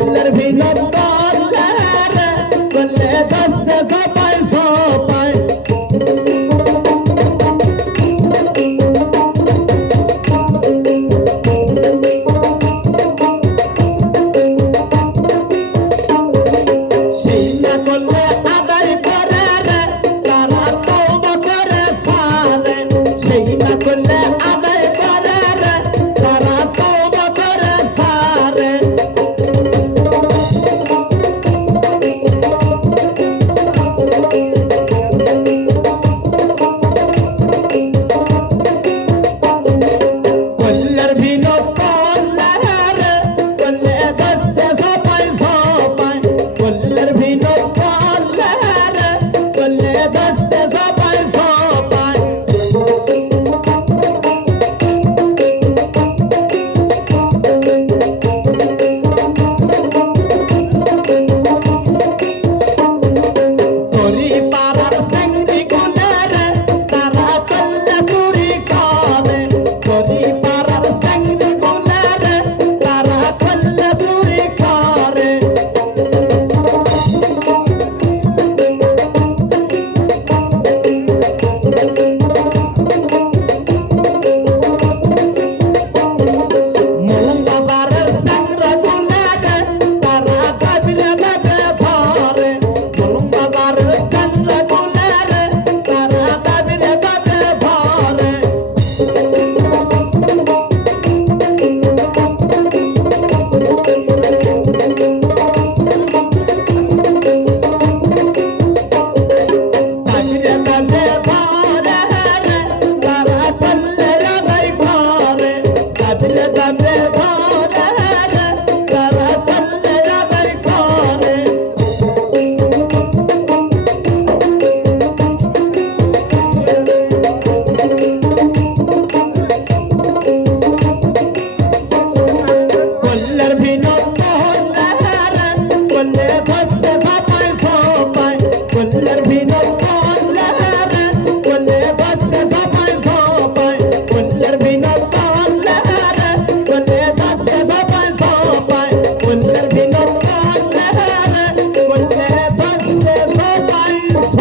কল্লের ভিতর Jesus.